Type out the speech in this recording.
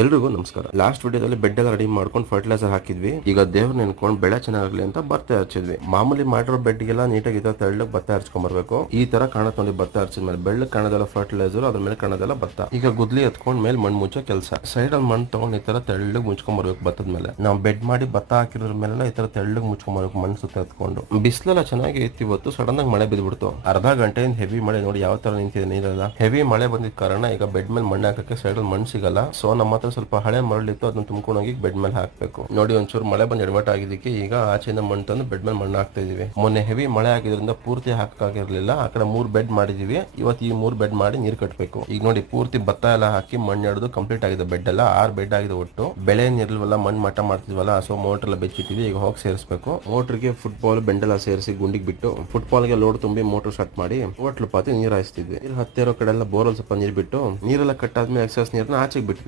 ಎಲ್ರಿಗೂ ನಮಸ್ಕಾರ. ಲಾಸ್ಟ್ ವಿಡಿಯೋದಲ್ಲಿ ಬೆಡ್ ಎಲ್ಲ ರೆಡಿ ಮಾಡ್ಕೊಂಡು ಫರ್ಟಿಲೈಸರ್ ಹಾಕಿದ್ವಿ. ಈಗ ದೇವ್ರ ನೆನ್ಕೊಂಡು ಬೆಳೆ ಚೆನ್ನಾಗಲಿ ಅಂತ ಭತ್ತ ಹಚ್ಚಿದ್ವಿ. ಮಾಮೂಲಿ ಮಾಡಿರೋ ಬೆಡ್ಗೆಲ್ಲ ನೀಟಾಗಿ ತೆಳ್ಳಗೆ ಭತ್ತ ಹರ್ಚ್ಕೊಂಡ್ ಬರ್ಬೇಕು. ಈ ತರ ಕಾಣತ್ ನೋಡಿ. ಭತ್ತ ಹರ್ಚಿದ್ಮೇಲೆ ಬೆಳ್ಳಗ್ ಕಾಣೋದೆಲ್ಲ ಫರ್ಟಿಲೈಸರ್, ಅದ್ರ ಮೇಲೆ ಕಾಣೋದೆಲ್ಲ ಭತ್ತ. ಈಗ ಗುದ್ಲಿ ಎತ್ಕೊಂಡ್ ಮೇಲೆ ಮಣ್ಣು ಮುಚ್ಚೋ ಕೆಲಸ. ಸೈಡ್ ಅಲ್ಲಿ ಮಣ್ಣು ತಗೊಂಡ್ ಈ ತರ ತೆಳ್ಳಗ್ ಮುಚ್ಕೊಂಡ್ ಬರ್ಬೇಕು ಭತ್ತದ ಮೇಲೆ. ನಾವು ಬೆಡ್ ಮಾಡಿ ಭತ್ತ ಹಾಕಿರೋದ್ರ ಮೇಲೆ ಈ ತರ ತೆಳ್ಳಗ್ ಮುಚ್ಕೊಂಡ್ ಬರ್ಬೇಕು ಮಣ್ಣು ಸುತ್ತ ಎತ್ಕೊಂಡು. ಬಿಸಿಲೆಲ್ಲ ಚೆನ್ನಾಗಿ ಇತ್ತು. ಇವತ್ತು ಸಡನ್ ಆಗಿ ಮಳೆ ಬಿದ್ಬಿಡ್ತು. ಅರ್ಧ ಗಂಟೆಯಿಂದ ಹೆವಿ ಮಳೆ. ನೋಡಿ ಯಾವ ತರ ನಿಂತಿದೆ ನೀರೆಲ್ಲ. ಹೆವಿ ಮಳೆ ಬಂದಿದ್ದ ಕಾರಣ ಈಗ ಬೆಡ್ ಮೇಲೆ ಮಣ್ಣು ಹಾಕಕ್ಕೆ ಸೈಡ್ ಅಲ್ಲಿ ಮಣ್ಣು ಸಿಗಲ್ಲ. ಸೊ ನಮ್ಮ ಹತ್ರ ಸ್ವಲ್ಪ ಹಳೆ ಮರಳಿತ್ತು, ಅದನ್ನ ತುಂಬ್ಕೊಂಡು ಹೋಗಿ ಬೆಡ್ ಮೇಲೆ ಹಾಕ್ಬೇಕು. ನೋಡಿ ಒಂಚೂರು ಮಳೆ ಬಂದು ಎಡವಟ್ ಆಗಿದ್ದಕ್ಕೆ ಈಗ ಆಚೆಯಿಂದ ಮಣ್ಣು ತಂದು ಬೆಡ್ ಮೇಲೆ ಮಣ್ಣು ಹಾಕ್ತಾ ಇದೀವಿ. ಮೊನ್ನೆ ಹೆವಿ ಮಳೆ ಆಗಿದ್ರಿಂದ ಪೂರ್ತಿ ಹಾಕಕ್ಕಾಗಿರ್ಲಿಲ್ಲ. ಆ ಕಡೆ 3 ಬೆಡ್ ಮಾಡಿದೀವಿ. ಇವತ್ತು ಈ 3 ಬೆಡ್ ಮಾಡಿ ನೀರ್ ಕಟ್ಟಬೇಕು. ಈಗ ನೋಡಿ ಪೂರ್ತಿ ಭತ್ತ ಎಲ್ಲ ಹಾಕಿ ಮಣ್ಣು ಎಡ್ದು ಕಂಪ್ಲೀಟ್ ಆಗಿದೆ. ಬೆಡ್ ಎಲ್ಲ 6 ಬೆಡ್ ಆಗಿದೆ ಒಟ್ಟು. ಬೆಳೆ ನೀರ್ಲ್ವಲ್ಲ, ಮಣ್ಣು ಮಟ್ಟ ಮಾಡ್ತಿದ್ವಲ್ಲ, ಸೊ ಮೋಟರ್ ಎಲ್ಲ ಬೆಚ್ಚಿಟ್ಟಿದ್ವಿ. ಈಗ ಹೋಗಿ ಸೇರಿಸಬೇಕು. ಮೋಟರ್ಗೆ ಫುಟ್ಬಾಲ್ ಬೆಂಡೆಲ್ಲ ಸೇರಿಸಿ ಗುಂಡಿಗೆ ಬಿಟ್ಟು ಫುಟ್ಬಾಲ್ಗೆ ಲೋಡ್ ತುಂಬಿ ಮೋಟರ್ ಸ್ಟಾರ್ಟ್ ಮಾಡಿ ಹೋಟ್ಲು ಪಾತಿ ನೀರು ಹಾಯಿಸ್ತಿದ್ವಿ. ನೀರು ಹತ್ತಿರೋ ಕಡೆ ಎಲ್ಲ ಬೋರಲ್ಲಿ ಸ್ವಲ್ಪ ನೀರು ಬಿಟ್ಟು ನೀರೆಲ್ಲ ಕಟ್ಟಾದ್ಮೇಲೆ ಎಕ್ಸಸ್ ನೀರನ್ನ ಆಚೆಗೆ ಬಿಟ್ವಿ.